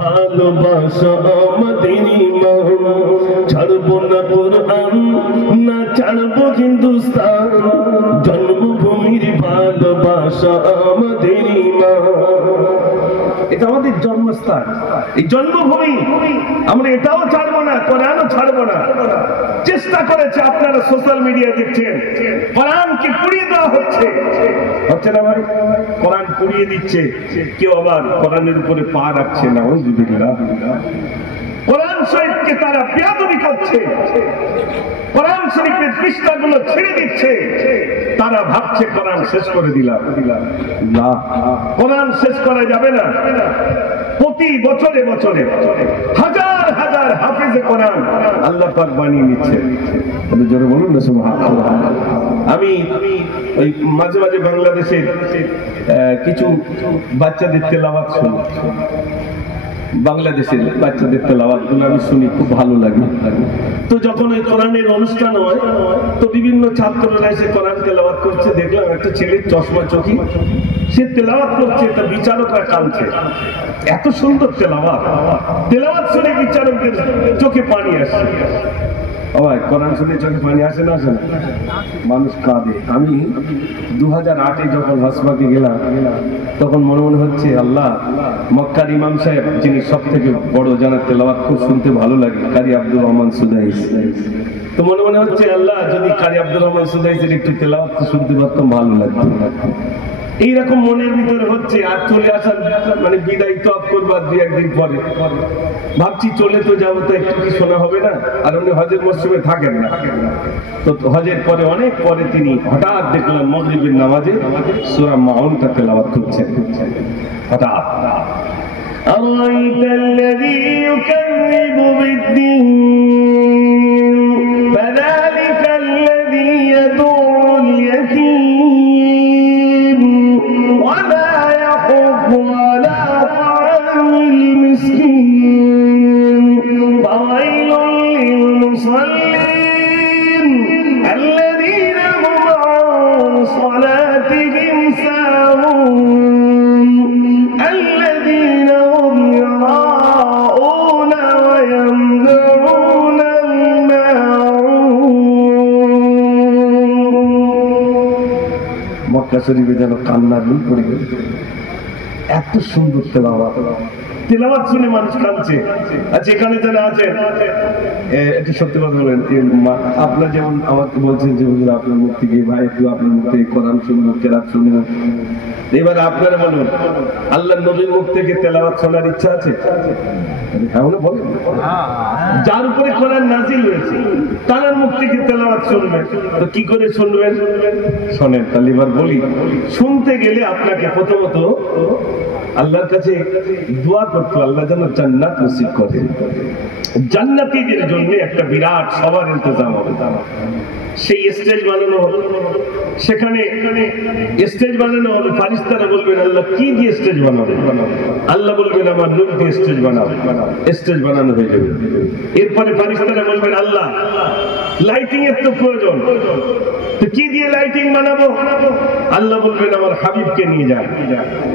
ভালোবাসা আমাদের ইমান, ছাড়বো না কোরআন না ছাড়বো হিন্দুস্তান, জন্মভূমির ভালোবাসা আমাদের ইমান। এটা আমাদের জন্মস্থান, এই জন্মভূমি, আমরা এটাও ছাড়বো না, কোরআনও ছাড়বো না। চেষ্টা করেছে, আপনারা সোশ্যাল মিডিয়া দেখছেন, কোরআনকে পুড়িয়ে দেওয়া হচ্ছে, হচ্ছে না ভাই? কোরআন পুড়িয়ে দিচ্ছে, কেউ আবার কোরআনের উপরে পা রাখছে না, কোরআন শরীফকে তারা বেয়াদবি করছে, কোরআন শরীফের পৃষ্ঠাগুলো ছেড়ে দিচ্ছে, তারা ভাবছে কোরআন শেষ করে দিলাম। না, কোরআন শেষ করা যাবে না। প্রতি বছরে বছরে হাজার হাজার হাফেজে কোরআন আল্লাহ পাক বানিয়ে নিচ্ছে। জোরে বলুন না সুবহানাল্লাহ। আমি ওই মাঝে মাঝে বাংলাদেশের কিছু বাচ্চাদের তেলাওয়াত শুনি, বাংলাদেশের বাচ্চাদের তেলাওয়াতগুলো আমি শুনি, খুব ভালো লাগে। তো যখন ওই কোরআনের অনুষ্ঠান হয়, তো বিভিন্ন ছাত্ররা এসে কোরআন তেলাওয়াত করছে, দেখলাম একটা ছেলের চশমা চোখি, সে তেলাওয়াত করছে, তার বিচারকরা কাঁদছে। এত সুন্দর তেলাওয়াত, তেলাওয়াত শুনে বিচারকদের চোখে পানি আসে। কোরআন শুনে চোখে পানি আসে না, আসে না? মানুষ কাঁদে। আমি 2008-এ যখন হাসপাকে গেলাম, তখন মনে মনে হচ্ছে আল্লাহ, মক্কার ইমাম সাহেব যিনি সব থেকে বড়, জানার তেলাওয়াত খুব শুনতে ভালো লাগে, কারি আব্দুর রহমান সুদাইস, তো মনে মনে হচ্ছে আল্লাহ, যদি কারি আব্দুর রহমান সুদাইসের একটু তেলাওয়াত শুনতে পারতাম ভালো লাগতো। এইরকম মনের ভিতরে হচ্ছে। আর চলে আসার মানে বিদায় তো করবার 2-1 দিন পরে ভাবছি চলে তো যাবো, তো একটু কি শোনা হবে না? আর উনি হজের মরশুমে থাকেন না, তো হজের পরে অনেক পরে তিনি হঠাৎ দেখলাম মাগরিবের নামাজে সূরা মাউনটা তেলাওয়াত করছেন। হঠাৎ আরাইতা আল্লাযী ইউকাযযিবু বিদ্দীন ফাযালিকা আল্লাযী ইয়াদুল ইয়াতীম মক্কা শরীফে যেন কান্নার রূপ পড়ে গেল। এত সুন্দর তেলাওয়াত, তেলাওয়াত শুনে মানুষ কাঁদছে। আচ্ছা, এখানে যারা আছেন, একটু সত্যি কথা বলেন, আপনার যেমন আমাকে বলছেন যে হুজুর আপনার মুখ থেকে, ভাই একটু আপনার মুখ থেকে কোরআন শুনবো, কেরাত শুনবো, এবার আপনারা বলুন, আল্লাহর নবীর মুখ থেকে তেলাওয়াত শোনার ইচ্ছা আছে? যার উপরে কোরআন নাযিল হয়েছে তার মুখ থেকে তেলাওয়াত শুনবেন, তো কি করে শুনবেন? শোনেন তাহলে এবার বলি। শুনতে গেলে আপনাকে প্রথমত আল্লাহর কাছে দোয়া করতে, আল্লাহ যেন জান্নাত নসিব করে। জান্নাতীদের জন্য একটা বিরাট সবার ইন্তজাম হবে, সেই স্টেজ বানানো হবে, সেখানে স্টেজ বানানো হবে। ফারিস্তারা বলবেন আল্লাহ কি দিয়ে স্টেজ বানাবে? আল্লাহ বলবেন আমার নূর দিয়ে স্টেজ বানাও। স্টেজ বানানো হয়ে যাবে। এরপরে ফারিস্তারা বলবেন আল্লাহ লাইটিং এর তো প্রয়োজন, তো কি দিয়ে লাইটিং বানাবো? আল্লাহ বলবেন আমার হাবিবকে নিয়ে যান।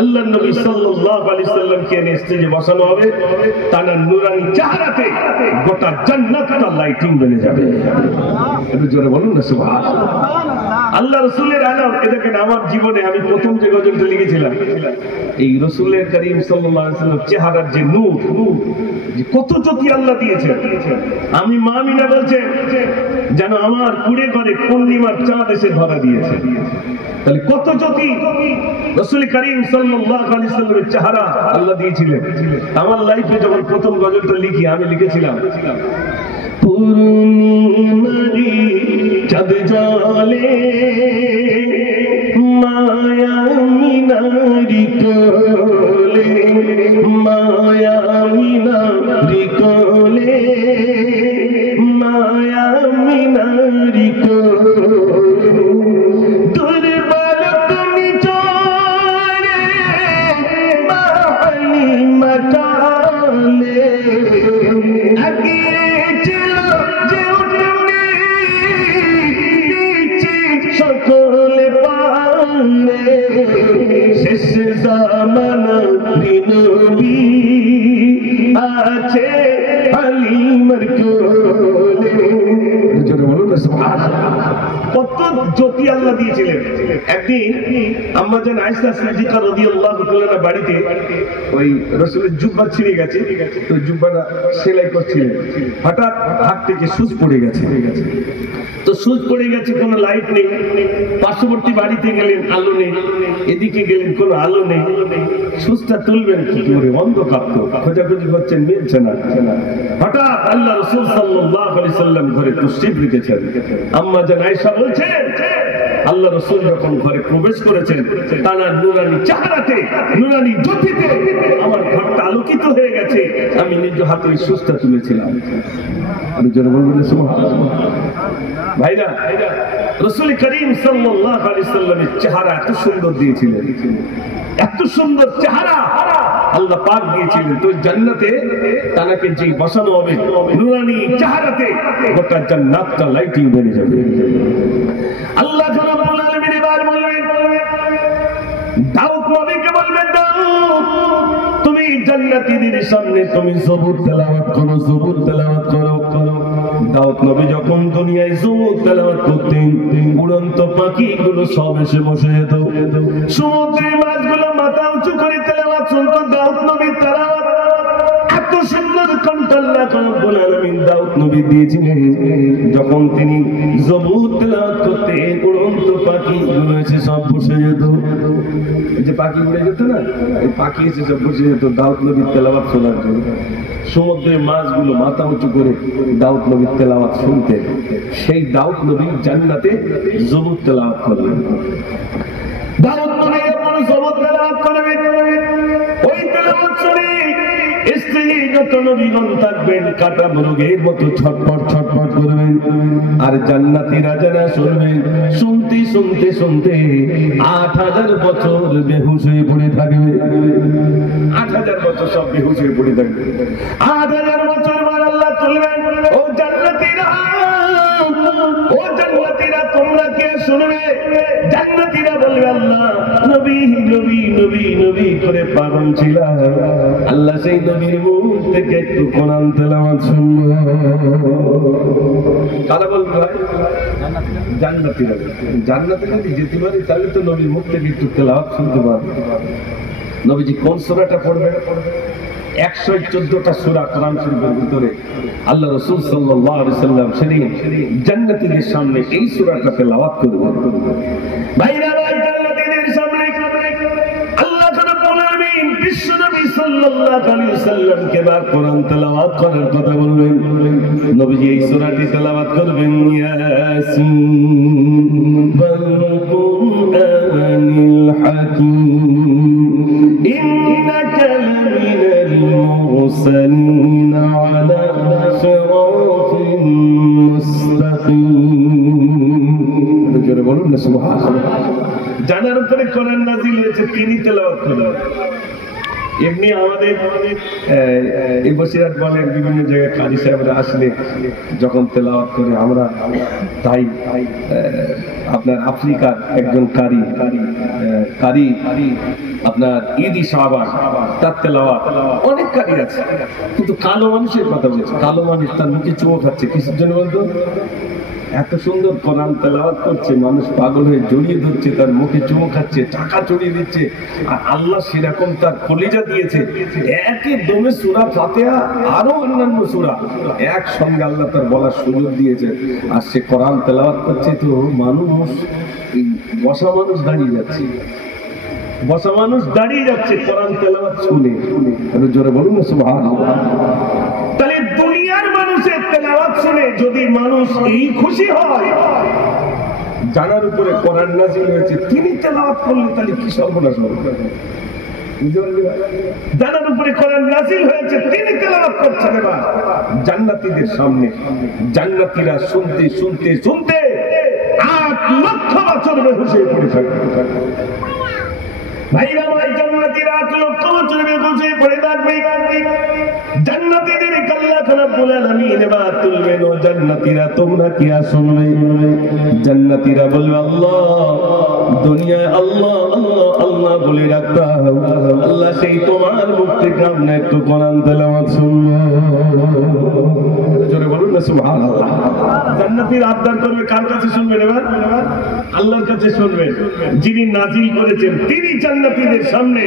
আল্লাহর নবী সাল্লাল্লাহু আলাইহি সাল্লামকে এনে স্টেজে বসানো হবে, তার নূরানি চেহারাতে গোটা জান্নাতটা লাইটিং বনে যাবে। একটু জোরে বলুন না সুবহানাল্লাহ। আল্লাহ রাসূলের আলাম, এটাকে আমার জীবনে আমি প্রথম যে গজলটা লিখেছিলাম, এই রাসূলের করিম সাল্লাল্লাহু আলাইহি সাল্লাম চেহারার যে নূর, যে কত জ্যোতি আল্লাহ দিয়েছেন। আমি মা আমিনা বলছেন যেন আমার কুড়ে ঘরে পূর্ণিমার চাঁদ এসে ধরা দিয়েছে। তাহলে কত জ্যোতি রাসূল করিম সাল্লাল্লাহু আলাইহি সাল্লামের চেহারা আল্লাহ দিয়েছিলেন। আমার লাইফে যখন প্রথম গজলটা লিখি, আমি লিখেছিলাম পূর্ণিমারি চাঁদ জালে মায়া মিনারি কোলে, মায়া মিনারি কোলে, মায়া মিনারি কোলে, দুর্বল তুমি চলে মালি মটালে, সকলে পালে শেষ জামানা নবী আছে হালিমার কোলে। জোরে বলুন না সুবহানাল্লাহ। কত জ্যোতি আল্লাহ দিয়েছিলেন। একদিন আম্মা জান আয়েশা সিদ্দিকা রাদিয়াল্লাহু তাআলা বাড়িতে ওই রাসূলের জুব্বা ছিঁড়ে গেছে, তো জুব্বাটা সেলাই করছিলেন, হঠাৎ হাত থেকে সুচ পড়ে গেছে। তো সুচ পড়ে গেছে, কোনো লাইট নেই। পার্শ্ববর্তী বাড়িতে গেলেন, আলো নেই। এদিকে গেলেন, কোনো আলো নেই। সুচটা তুলবেন কি করে, অন্ধকার তো, খোঁজাখুঁজি করছেন, মিলছে না। হঠাৎ আল্লাহ রাসূল সাল্লাল্লাহু আলাইহি সাল্লাম ঘরে তশরিফ রেখেছেন। আম্মা জান আয়েশা বলছেন, আল্লাহ রাসূল যখন ঘরে প্রবেশ করেছেন, তার নূরানি চেহারাতে, নূরানি জ্যোতিতে আমার ঘরটা আলোকিত হয়ে গেছে। আমি নিজ হাতে এই সুচটা তুলেছিলাম। আমি জোরে বলবেন সুবহানাল্লাহ। ভাইরা, রাসূল করিম সাল্লাল্লাহু আলাইহি সাল্লামের চেহারা এত সুন্দর দিয়েছিলেন, এত সুন্দর চেহারা আল্লাহ পাক দিয়েছিলেন। তো জান্নাতে তাকে যে বসানো হবে নূরানি চেহারাতে, গোটা জান্নাতটা লাইটিং বনে যাবে। আল্লাহ রাব্বুল আলামিন এবার বলবেন, দাউদ নবীকে বলবেন, দাউদ তুমি জান্নাতীদের সামনে তুমি জবুর তেলাওয়াত করো, জবুর তেলাওয়াত করো। দাউদ নবী যখন দুনিয়ায় জবুর তেলাওয়াত করতেন, উড়ন্ত পাখিগুলো সব এসে বসে যেত, সমুদ্রের মাছগুলো মাথা উঁচু করে তেলাওয়াত শুনতো দাউদ নবীর তেলাওয়াত। এত সুন্দর কণ্ঠ আল্লাহ রাব্বুল আলামিন দাউদ নবী দিয়েছিলেন। যখন তিনি জবুর তেলাওয়াত করতেন, উড়ন্ত পাখিগুলো এসে সব বসে যেত। এই যে পাখি উড়ে যেত না, এই পাখি এসে সব বসে যেত দাউদ নবীর তেলাওয়াত শোনার জন্য। সমুদ্রের মাছগুলো মাথা উঁচু করে দাউদ নবীর তেলাওয়াত শুনতেন। সেই দাউদ নবী জান্নাতে জবুর তেলাওয়াত করলেন। দাউদ নবী যখন জবুর তেলাওয়াত করবেন, ওই তেলাওয়াত শুনে স্ত্রীগত নবীগণ থাকবেন, কাটা মৃগের মতো ছটফট ছটফট করবেন। আর জান্নাতীরা যারা শুনবেন, শুনতে শুনতে শুনতে ৮,০০০ বছর বেহুশ হয়ে পড়ে থাকবে। ৮,০০০ বছর সব বেহুশ হয়ে পড়ে থাকবে। ৮,০০০ বছর পর আল্লাহ তুলবেন, ও জান্নাতীরা, ও জান্নাতীরা তোমরা কে শুনবে? জান্নাতীরা বলবে, আল্লাহ নবী নবী নবী নবী করে পাগল ছিলাম, আল্লাহ সেই নবীর মুখ থেকে একটু কোরআন তেলাওয়াত শুনবো। কারা বলবে? জান্নাতীরা। জান্নাতে যদি যেতে পারি তাহলে তো নবীর মুখ থেকে একটু তেলাওয়াত শুনতে পারবো। নবীজি কোন সূরাটা পড়বেন? ১১৪টা সূরা কোরআন শরীফের ভিতরে আল্লাহ রাসূল সাল্লাল্লাহু আলাইহি সাল্লাম সেদিন জান্নাতীদের সামনে এই সূরাটা তেলাওয়াত করবেন। ভাইরা, জান্নাতীদের সামনে আল্লাহ রাব্বুল আলামিন বিশ্বনবী সাল্লাল্লাহু আলাইহি সাল্লামকে বার কোরআন তেলাওয়াত করার কথা বলবেন। নবীজি এই সূরাটি তেলাওয়াত করবেন, ইয়াসিন ওয়াল কুরআনিল হাকীম ইন্নাকা লামিনাল মুরসালিন আলা সিরাতিন মুস্তাকিম। জোরে বলুন না সুবহানাল্লাহ। জানার উপরে কোরআন নাযিল হয়েছে, তিনি তেলাওয়াত করবেন। এমনি আমাদের এই বসিরাত বলেন, বিভিন্ন জায়গায় কাজী সাহেবরা আসলে যখন তেলাওয়াত করে আমরা তাই আপনার আফ্রিকার একজন কারি আপনার ইদি শাহবাজ, তার তেলাওয়াত অনেক কারি আছে, কিন্তু কালো মানুষের কথা বলছে। কালো মানুষ তার মুখে চুমো খাচ্ছে, কিসের জন্য বলতো? এত সুন্দর কোরআন তেলাওয়াত করছে, মানুষ পাগল হয়ে জড়িয়ে ধরছে, তার মুখে চুমো খাচ্ছে, টাকা চড়িয়ে দিচ্ছে। আর আল্লাহ সেরকম তার কলিজা দিয়েছে, একই দমে সূরা ফাতিহা আরো অন্যান্য সূরা একসঙ্গে আল্লাহ তার বলার সুযোগ দিয়েছে। আর সে কোরআন তেলাওয়াত করছে, তো মানুষ বসা মানুষ দাঁড়িয়ে যাচ্ছে, বসা মানুষ দাঁড়িয়ে যাচ্ছে কোরআন তেলাওয়াত শুনে। জোরে বলুন না সুবহানাল্লাহ। তাহলে দুনিয়ার মানুষের তেলাওয়াত শুনে যদি মানুষ এই খুশি হয়, জানার উপরে কোরআন নাযিল হয়েছে, তিনি তেলাওয়াত করলে তাহলে কি সর্বনাশ হবে? জানার উপরে কোরআন নাযিল হয়েছে, তিনি তেলাওয়াত করছেন এবার জান্নাতীদের সামনে। জান্নাতীরা শুনতে শুনতে শুনতে ৮ লক্ষ বছর বেহুশ হয়ে পড়ে থাকবে। ভাইরা, জান্নাতীরা ৮ লক্ষ বছর বেহুশ হয়ে পড়ে থাকবে। জান্নাতীদের আল্লাহ রাব্বুল আলামিন এবার তুলবেন, ও জান্নাতীরা তোমরা কি শুনবে? জান্নাতীরা বলবে আল্লাহ, দুনিয়ায় আল্লাহ আল্লাহ আল্লাহ বলে রাখতাম, আল্লাহ সেই তোমার মুখ থেকে আমরা একটু কোরআন তেলাওয়াত শুনবো। জোরে বলুন না সুবহানাল্লাহ। জান্নাতীরা আবদার করবে, কার কাছে শুনবেন এবার? আল্লাহর কাছে শুনবেন, যিনি নাজিল করেছেন তিনি জান্নাতীদের সামনে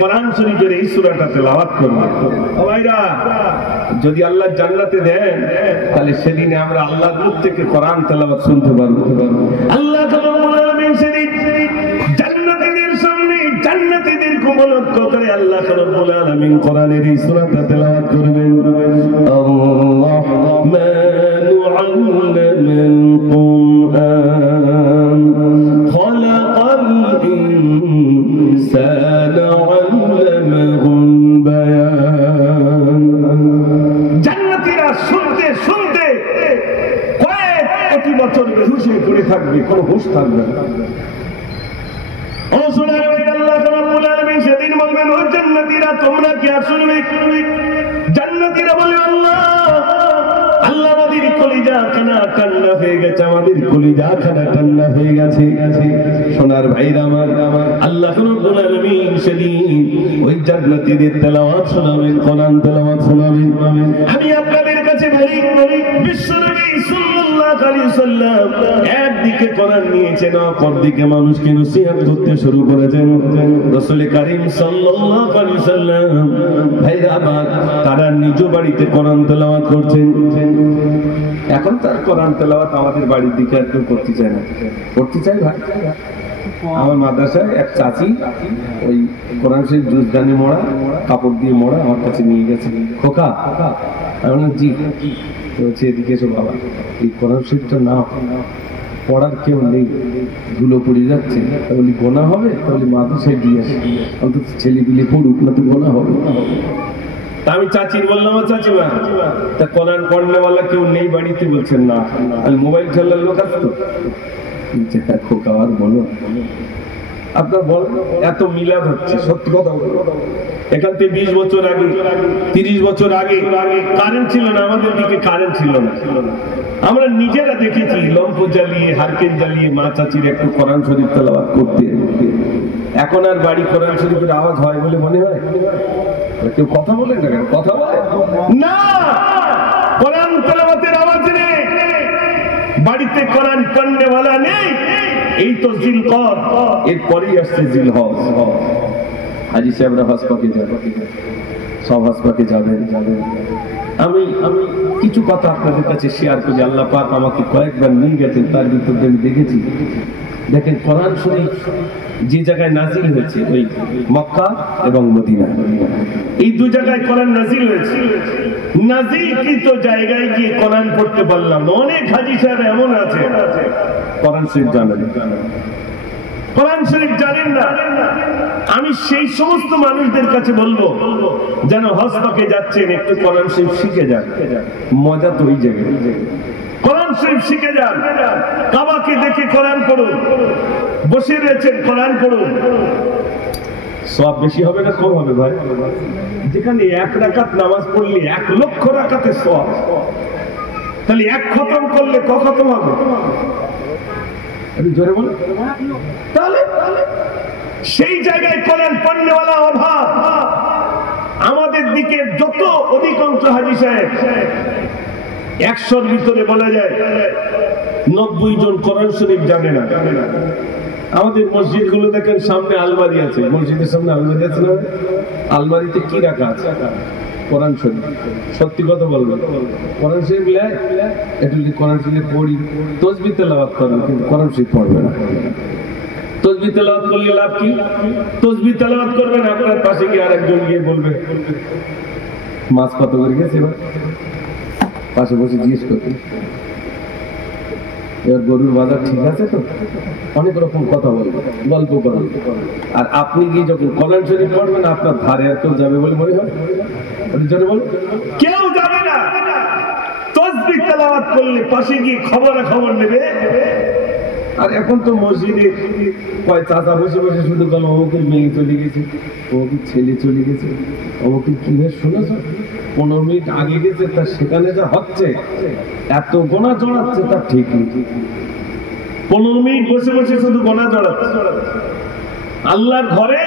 কোরআন শরীফের এই সূরাটা তেলাওয়াত করবেন। ও ভাইরা, যদি আল্লাহ জান্নাতে দেন তাহলে সেদিনে আমরা আল্লাহর মুখ থেকে কোরআন তেলাওয়াত শুনতে পারবো। আল্লাহ রাব্বুল আলামিন সেদিন জান্নাতীদের সামনে জান্নাতীদের উপলক্ষ করে আল্লাহ রাব্বুল আলামিন কোরআনের এই সূরাটা তেলাওয়াত করবেন। আর-রাহমানু আল্লামাল কুরআন খালাকাল ইনসানা আল্লামাহুল বায়ান। জান্নাতীরা শুনতে শুনতে কয়েক কোটি বছর বেহুশ হয়ে পড়ে থাকবে, কোনো হুঁশ থাকবে না। ও সোনার ভাই, আল্লাহ রাব্বুল আলামিন সেদিন বলবেন, ও জান্নাতীরা তোমরা কি শুনবে? জান্নাতীরা বলবে আল্লাহ আল্লাহ, আমাদের কলিজা খানা ঠান্ডা হয়ে গেছে, আমাদের কলিজা খানা ঠান্ডা হয়ে গেছে। সোনার ভাইরা আমার, আল্লাহ রাব্বুল আলামিন সেদিন ওই জান্নাতীদের তেলাওয়াত শোনাবেন, কোরআন তেলাওয়াত শোনাবেন। আমি আপনাদের কাছে বলি, বিশ্বনবী সাল্লাল্লাহু আলাইহি ওয়াসাল্লাম একদিকে কোরআন নিয়েছেন, অপরদিকে মানুষকে নসিহত করতে শুরু করেছেন। রাসূল কারীম সাল্লাল্লাহু আলাইহি ওয়াসাল্লাম ভাইরা আমার, তারা নিজ বাড়িতে কোরআন তেলাওয়াত করছেন। এখন তার কোরআন তেলাওয়াত আমাদের বাড়ির দিকে আর কেউ করতে চায় না। করতে চাই ভাই? আমার মাদ্রাসায় এক চাচি ওই কোরআন শরীফ জুজদানি মোড়া, কাপড় দিয়ে মোড়া আমার কাছে নিয়ে গেছে। খোকা, আমি বললাম জি। বলছে এদিকে এসো বাবা, এই কোরআন শরীফটা না পড়ার কেউ নেই, ধুলো পড়ে যাচ্ছে, বলি গোনা হবে, তাহলে মাদ্রাসায় দিয়ে আসে, অন্তত ছেলেপিলে পড়ুক না, তো গোনা হবে। আমি চাচির বললাম, চাচিমা তা কোরআন পড়নেওয়ালা কেউ নেই বাড়িতে? বলছেন না। আমি মোবাইল চালার লোক আছে তো? খোকা আর বলো, আপনার বল এত মিলাদ হচ্ছে, সত্যি কথা বলো, এখান থেকে 20 বছর আগে 30 বছর আগে কারেন্ট ছিল না, আমাদের দিকে কারেন্ট ছিল না। আমরা নিজেরা দেখেছি লম্ফ জ্বালিয়ে হারকেন জ্বালিয়ে মা চাচির একটু কোরআন শরীফ তেলাওয়াত করতে। এখন আর বাড়ি কোরআন শরীফের আওয়াজ হয় বলে মনে হয়? কেউ কথা বলেন না, কেন কথা বলে না? কোরআন তেলাওয়াতের আওয়াজ নেই, বাড়িতে কোরআন পড়নেওয়ালা নেই। এই তো জিলকদ, এরপরেই আসছে জিলহজ। হাজি সাহেবরা হজ পাকে যাবেন, সব হজ পাকে যাবেন। আমি কিছু কথা আপনাদের কাছে শেয়ার করি। আল্লাহ পাক আমাকে কয়েকবার নিয়ে গেছেন, তার ভিতরে আমি দেখেছি। দেখেন, কোরআন শরীফ যে জায়গায় নাজিল হয়েছে ওই মক্কা এবং মদিনা, এই দু জায়গায় কোরআন নাজিল হয়েছে। নাজিলকৃত জায়গায় গিয়ে কোরআন পড়তে পারলাম না। অনেক হাজি সাহেব এমন আছে কোরআন শরীফ জানেন, কোরআন শরীফ জানেন না। আমি সেই সমস্ত মানুষদের কাছে বলবো, যেন হজ পাকে যাচ্ছেন একটু কোরআন শরীফ শিখে যান। মজা তো ওই জায়গায়, কোরআন শরীফ শিখে যান। কাবাকে দেখে কোরআন পড়ুন, বসে রয়েছেন কোরআন পড়ুন। সব বেশি হবে না কম হবে ভাই? যেখানে 1 রাকাত নামাজ পড়লে 1 লক্ষ রাকাতের সওয়াব, তাহলে 1 খতম করলে ক খতম হবে? জোরে বলো। তাহলে সেই জায়গায় কোরআন পড়নেওয়ালা অভাব। আমাদের দিকে যত অধিকাংশ হাজি সাহেব 100-র ভিতরে বলা যায় 90 জন কোরআন শরীফ জানে না। আমাদের মসজিদ গুলো দেখেন সামনে আলমারি আছে, মসজিদের সামনে আলমারি আছে না? আলমারিতে কি রাখা আছে? কোরআন শরীফ। সত্যি কথা বলবেন, কোরআন শরীফ একটু যদি কোরআন শরীফ পড়ি, তাসবিহ তেলাওয়াত করবে, কিন্তু কোরআন শরীফ পড়বে না। তাসবিহ তেলাওয়াত করলে লাভ কি? তাসবিহ তেলাওয়াত করবেন, আপনার পাশে গিয়ে আরেকজন গিয়ে বলবে মাছ কত করে গেছে, পাশে বসে জিজ্ঞেস করতে, এবার গরুর বাজার ঠিক আছে তো? অনেক রকম কথা বলবে, গল্প করবে। আর আপনি গিয়ে যখন কোরআন শরীফ পড়বেন, আপনার ধারে আর কেউ যাবে বলে মনে হয়? কেউ যাবে না। তাসবিহ তেলাওয়াত করলে পাশে গিয়ে খবর নেবে, আর এখন তো মসজিদে কয় চাচা বসে বসে শুধু গেল অমুকের মেয়ে চলে গেছে, অমুকের ছেলে চলে গেছে, অমুকের কি হয়ে শুনেছ 15 মিনিট আগে গেছে, তার সেখানে যা হচ্ছে এত গোনা জড়াচ্ছে তার ঠিক নেই। 15 মিনিট বসে বসে শুধু গোনা জড়াচ্ছে। আল্লাহর ঘরে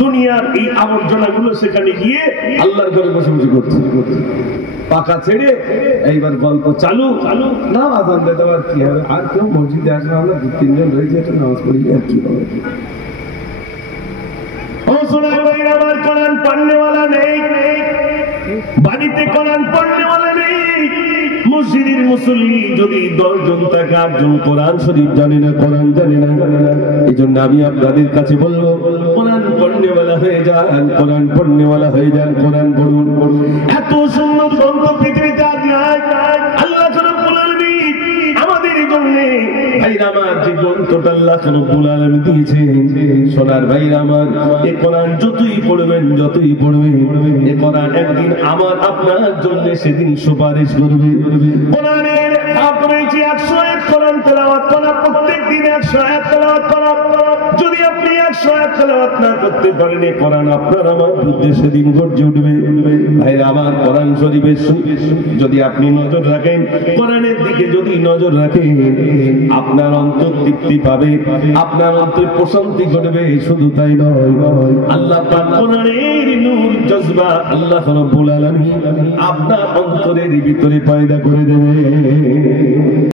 দুনিয়ার এই আবর্জনাগুলো সেখানে গিয়ে আল্লাহর ঘরে বসে বসে করছে, পাকা ছেড়ে এইবার গল্প চালু না, আজান দিতে আর কি হবে, আর কেউ মসজিদে আসবে, আমরা 2-3 জন রয়েছে, একটা নামাজ পড়ি আর কি হবে। ও সোনার ভাইরা আমার, কোরআন পড়নেওয়ালা নেই, বাড়িতে কোরআন পড়নেওয়ালা নেই। মসজিদের মুসল্লি যদি 10 জন থাকে, 8 জন কোরআন শরীফ জানে না, কোরআন জানে না। এই জন্য আমি আপনাদের কাছে বলবো, কোরআন পড়নেওয়ালা হয়ে যান, কোরআন পড়নেওয়ালা হয়ে যান, কোরআন পড়ুন। এত সুন্দর গ্রন্থ পৃথিবীতে আর নাই। আল্লাহ রাব্বুল আলামিন আমাদের জন্য ভাইরা আমার যে গ্রন্থটা আল্লাহ রাব্বুল আলামিন দিয়েছেন, সোনার ভাইরা আমার, এই কোরআন যতই পড়বেন এই কোরআন একদিন আমার আপনার জন্য সেদিন সুপারিশ করবে। কোরআনের আপনি যে 101 কোরআন তেলাওয়াত করা, প্রত্যেকদিন 101 তেলাওয়াত করা, যদি আপনি 101 তেলাওয়াত না করতে পারেন, এই কোরআন আপনার আমার বিরুদ্ধে সেদিন গর্জে উঠবে। ভাইরা আমার, কোরআন শরীফের যদি আপনি নজর রাখেন, কোরআনের দিকে যদি নজর রাখেন, আপনার অন্তর তৃপ্তি পাবে, আপনার অন্তর প্রশান্তি ঘটবে। শুধু তাই নয়, আল্লাহ পাক কোরআনের নূর জজবা আল্লাহ রাব্বুল আলামিন আপনার অন্তরের ভিতরে পয়দা করে দেবে।